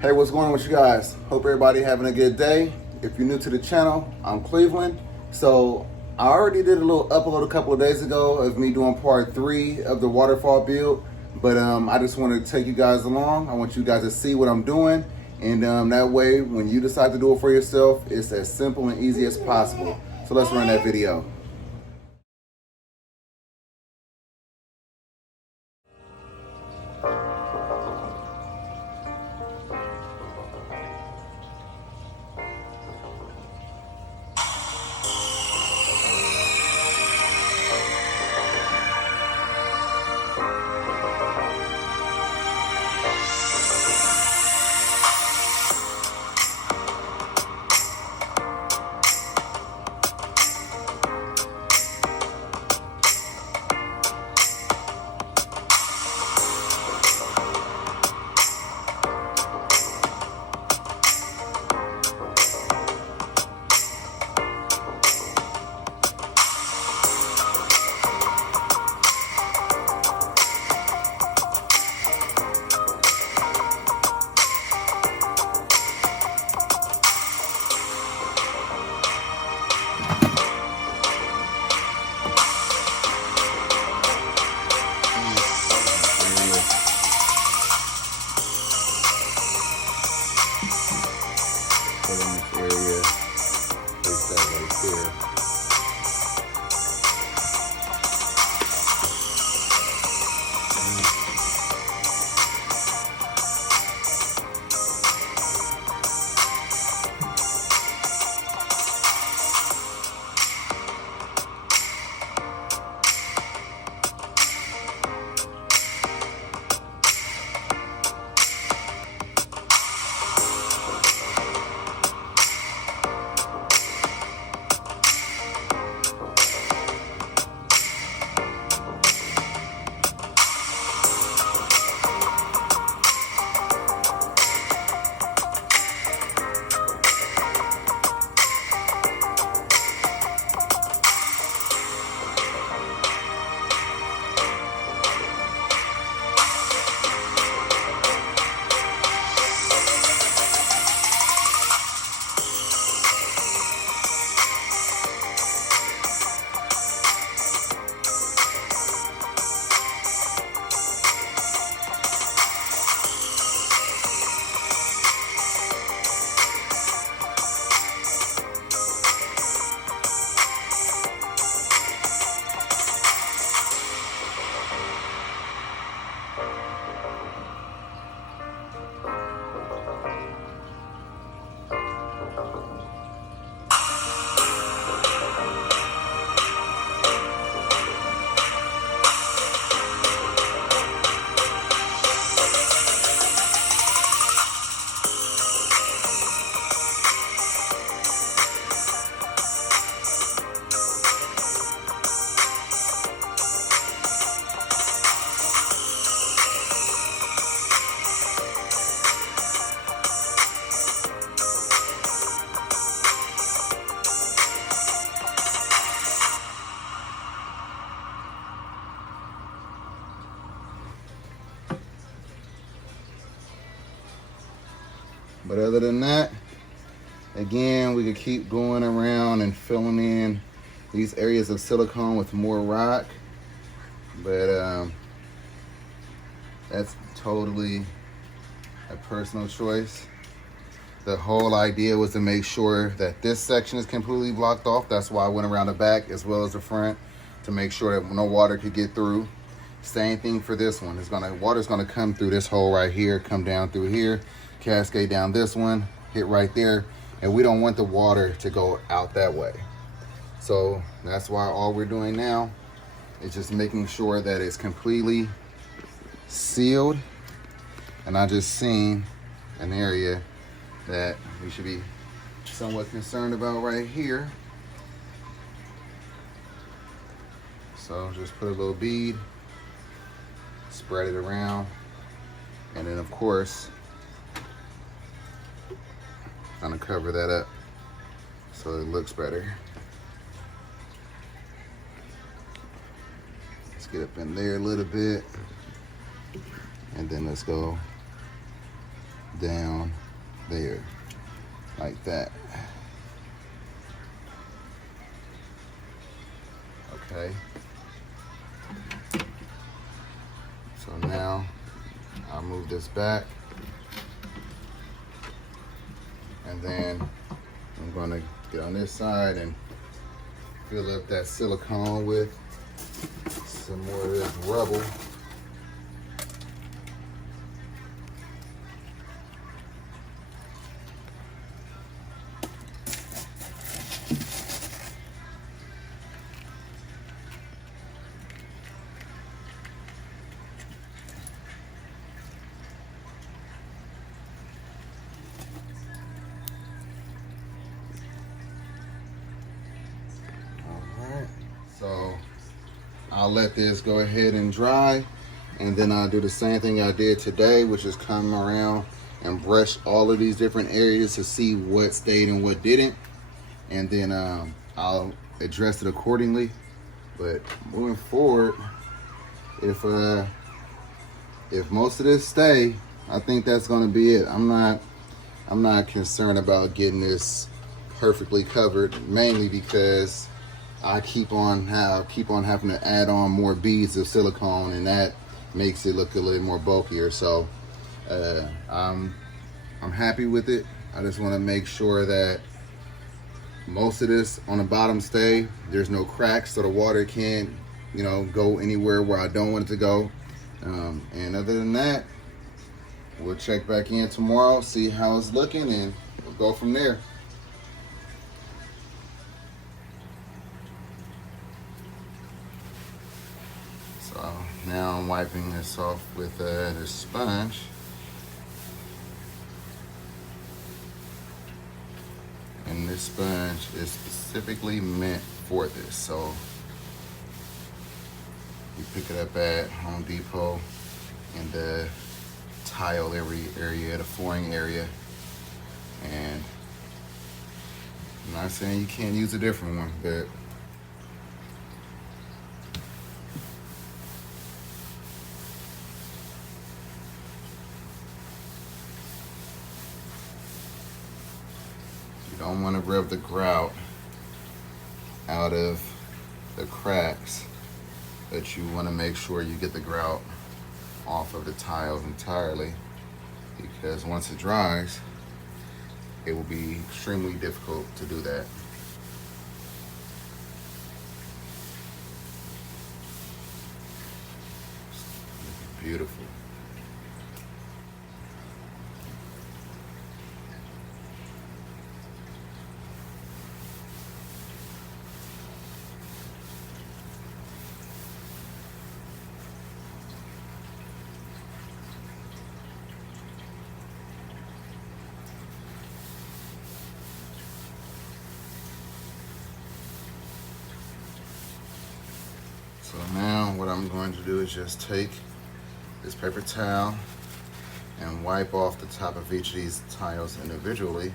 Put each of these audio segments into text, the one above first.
Hey, what's going on with you guys? Hope everybody having a good day. If you're new to the channel, I'm Cleveland. So I already did a little upload a couple of days ago of me doing part 3 of the waterfall build, but I just wanted to take you guys along. I want you guys to see what I'm doing, and that way when you decide to do it for yourself, it's as simple and easy as possible. So let's run that video. But other than that, again, we could keep going around and filling in these areas of silicone with more rock. But that's totally a personal choice. The whole idea was to make sure that this section is completely blocked off. That's why I went around the back as well as the front, to make sure that no water could get through. Same thing for this one. Water's gonna come through this hole right here, come down through here, cascade down this one, hit right there, and we don't want the water to go out that way. So that's why all we're doing now is just making sure that it's completely sealed. And I just seen an area that we should be somewhat concerned about right here. So just put a little bead, spread it around, and then of course I'm gonna cover that up so it looks better. Let's get up in there a little bit, and then let's go down there, like that. Okay. So now I'll move this back, and then I'm gonna get on this side and fill up that silicone with some more of this rubble. So I'll let this go ahead and dry, and then I'll do the same thing I did today, which is come around and brush all of these different areas to see what stayed and what didn't, and then I'll address it accordingly. But moving forward, if most of this stay, I think that's going to be it. I'm not concerned about getting this perfectly covered, mainly because I keep on having to add on more beads of silicone, and that makes it look a little more bulkier. So I'm happy with it. I just want to make sure that most of this on the bottom stay. There's no cracks, so the water can't, go anywhere where I don't want it to go. And other than that, we'll check back in tomorrow, see how it's looking, and we'll go from there. So now I'm wiping this off with the sponge. And this sponge is specifically meant for this. So you pick it up at Home Depot in the tile area, the flooring area. And I'm not saying you can't use a different one, but you don't want to rub the grout out of the cracks, but you want to make sure you get the grout off of the tiles entirely, because once it dries, it will be extremely difficult to do that. Beautiful. So now what I'm going to do is just take this paper towel and wipe off the top of each of these tiles individually.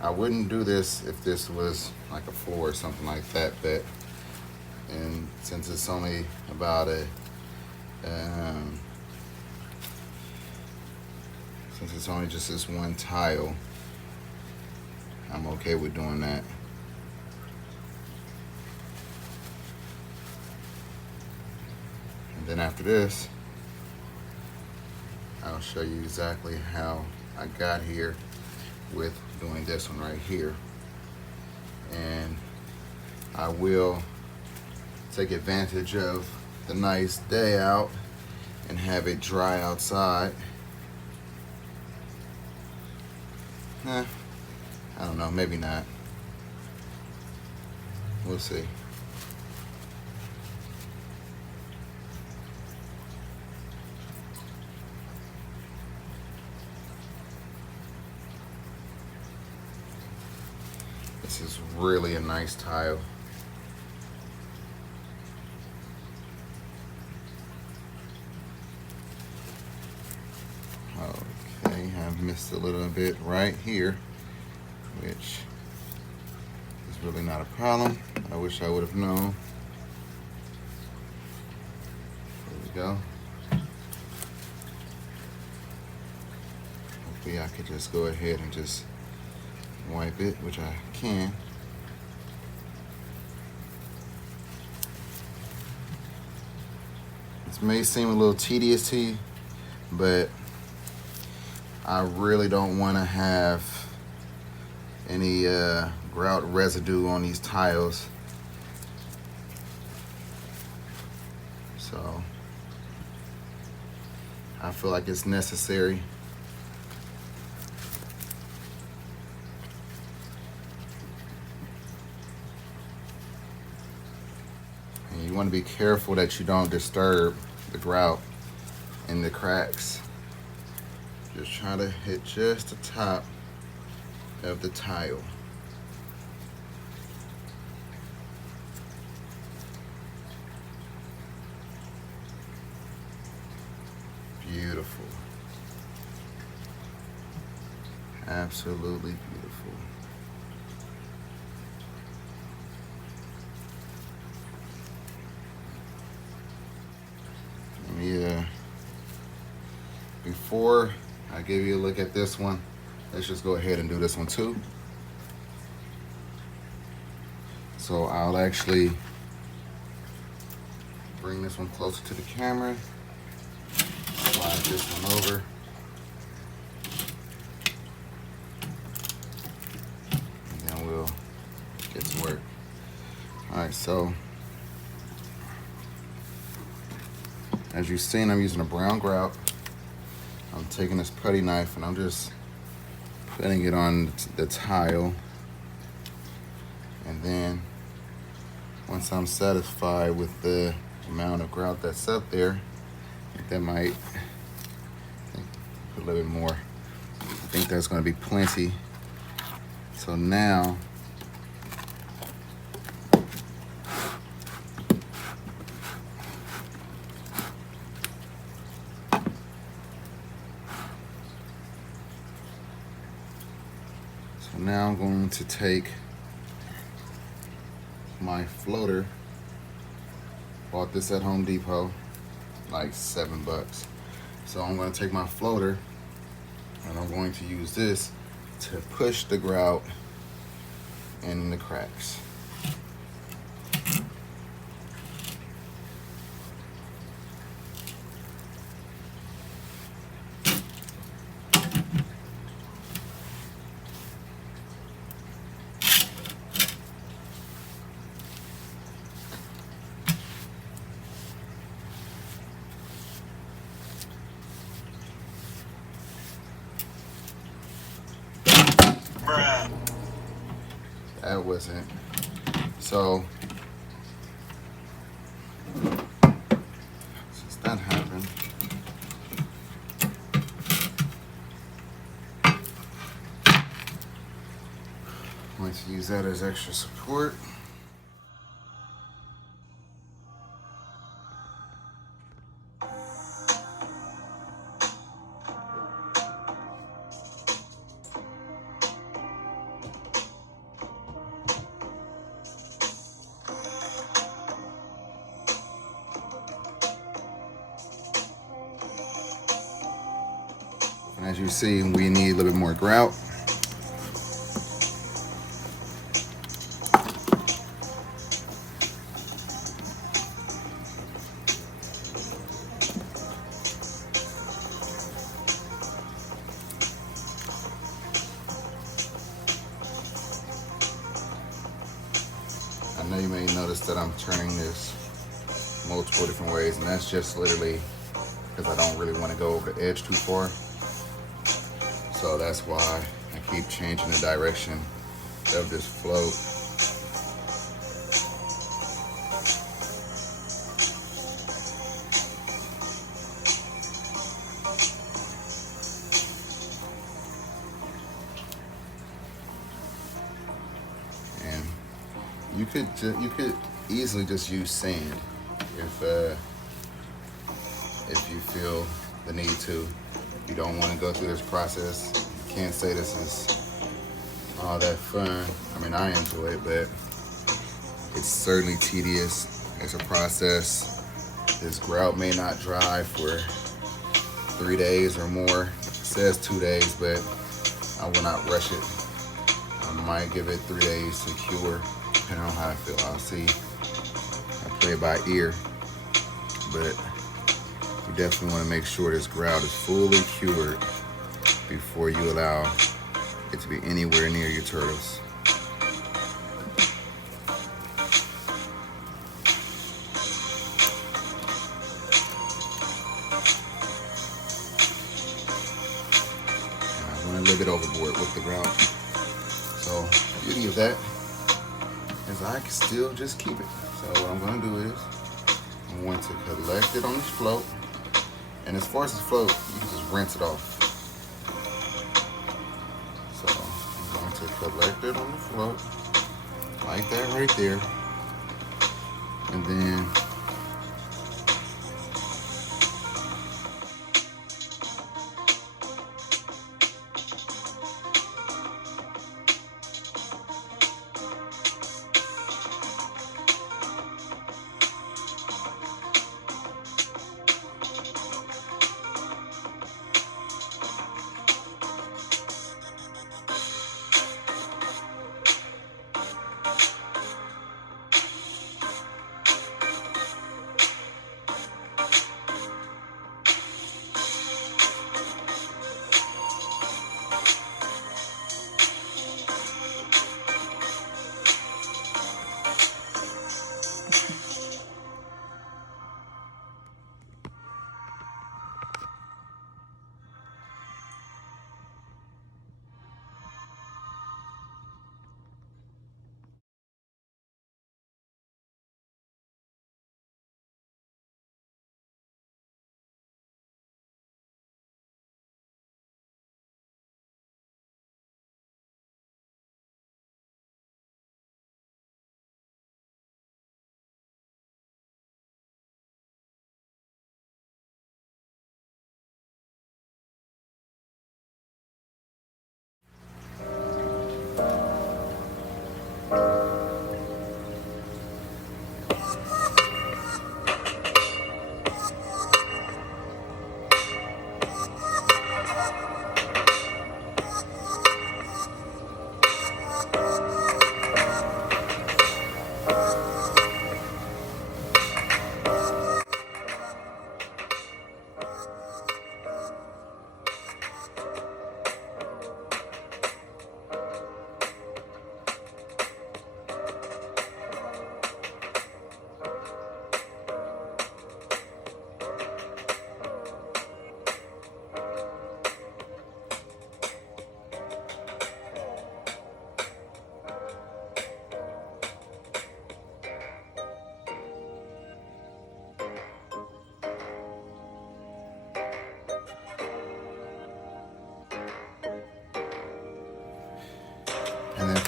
I wouldn't do this if this was like a floor or something like that, but since it's only about since it's only just this one tile, I'm okay with doing that. And then after this, I'll show you exactly how I got here with doing this one right here. And I will take advantage of the nice day out and have it dry outside. I don't know, maybe not. We'll see. This is really a nice tile. Okay, I've missed a little bit right here, which is really not a problem. I wish I would have known. There we go. Technically, I could just go ahead and just wipe it, which I can. This may seem a little tedious to you, but I really don't want to have any grout residue on these tiles. So I feel like it's necessary. And you want to be careful that you don't disturb the grout in the cracks. Just try to hit just the top of the tile. Beautiful. Absolutely beautiful. Yeah. Before I give you a look at this one, let's just go ahead and do this one too. So I'll actually bring this one closer to the camera, slide this one over, and then we'll get to work. All right, so as you've seen, I'm using a brown grout. I'm taking this putty knife and I'm just putting it on the tile. And then once I'm satisfied with the amount of grout that's up there, I think that might put a little bit more. I think that's going to be plenty. So now I'm going to take my floater. Bought this at Home Depot, like $7. So I'm going to take my floater and I'm going to use this to push the grout in the cracks. That wasn't. So since that happened, I'm going to use that as extra support. And as you see, we need a little bit more grout. I know you may notice that I'm turning this multiple different ways, and that's just literally because I don't really want to go over the edge too far. So that's why I keep changing the direction of this float. And you could easily just use sand if you feel the need to. You don't want to go through this process. You can't say this is all that fun. I mean, I enjoy it, but it's certainly tedious. It's a process. This grout may not dry for 3 days or more. says 2 days, but I will not rush it. I might give it 3 days to cure, depending on how I feel. I'll see. I play it by ear, but you definitely want to make sure this grout is fully cured before you allow it to be anywhere near your turtles. I went a little bit overboard with the grout. So the beauty of that is I can still just keep it. So what I'm going to do is I'm going to collect it on this float. And as far as the float, you can just rinse it off. So I'm going to collect it on the float, like that right there. And then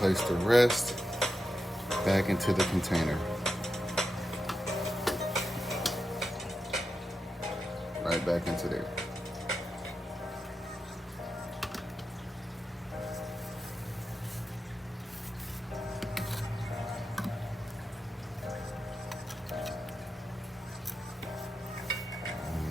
place the rest back into the container. Right back into there.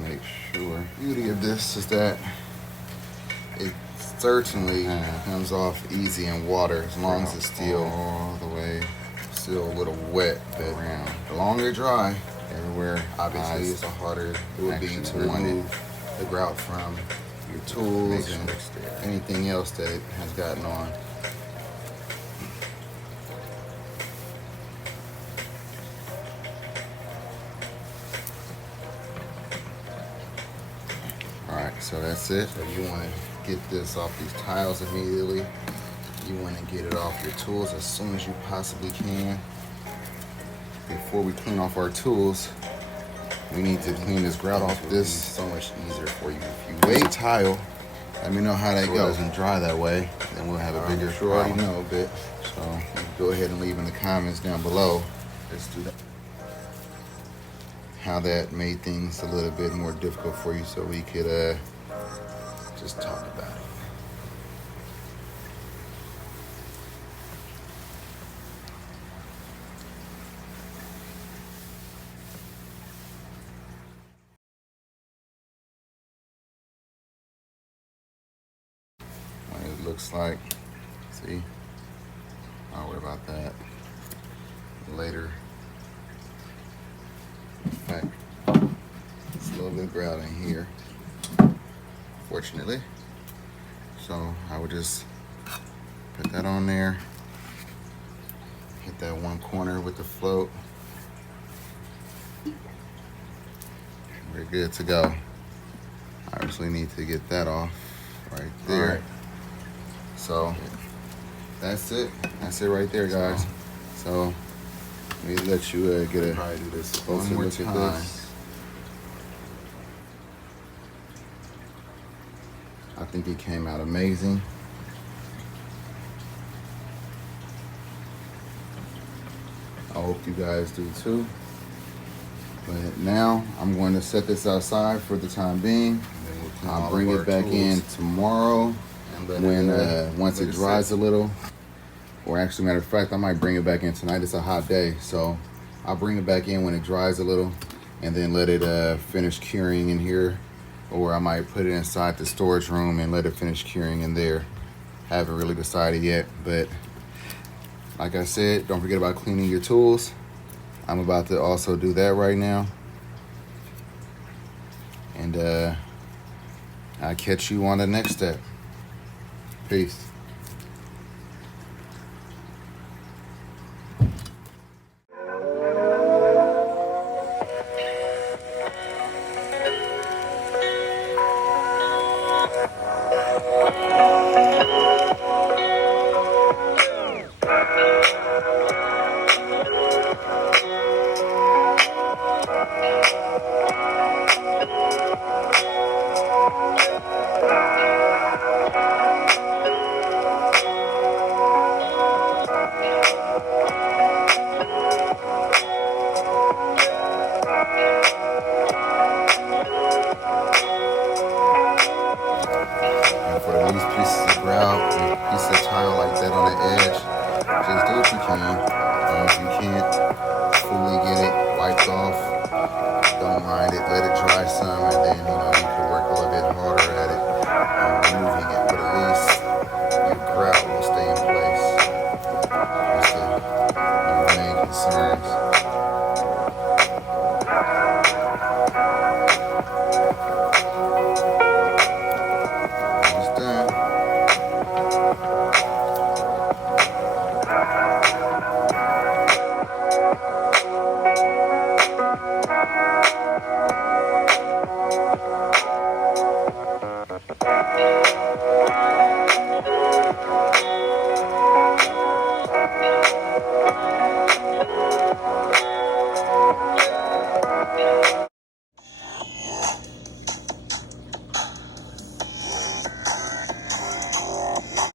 Make sure. Beauty of this is that it certainly comes off easy in water as long as it's still all the way still a little wet. But the longer dry everywhere, obviously, the harder it would be to remove the grout from your tools and anything else that it has gotten on. Alright, so that's it. So you want to get this off these tiles immediately. You want to get it off your tools as soon as you possibly can. Before we clean off our tools, we need to clean this grout off. This is so much easier for you. If you wait tile, let me know how that goes. It doesn't dry that way, then we'll have a bigger problem. Already know a bit. So go ahead and leave in the comments down below. Let's do that. How that made things a little bit more difficult for you, so we could just talk about it. looks like. See? I'll worry about that later. In fact, it's a little bit of grout in here, fortunately. So I would just put that on there. Hit that one corner with the float. We're good to go. I actually need to get that off right there. All right. So that's it. That's it right there, guys. So let me let you get a do this closer look at this. I think it came out amazing. I hope you guys do too. But now I'm going to set this outside for the time being. I'll bring it back in tomorrow when once it dries a little. Or actually, matter of fact, I might bring it back in tonight. It's a hot day, so I'll bring it back in when it dries a little, and then let it finish curing in here. Or I might put it inside the storage room and let it finish curing in there. Haven't really decided yet, but like I said, don't forget about cleaning your tools. I'm about to also do that right now. And I'll catch you on the next step. Peace.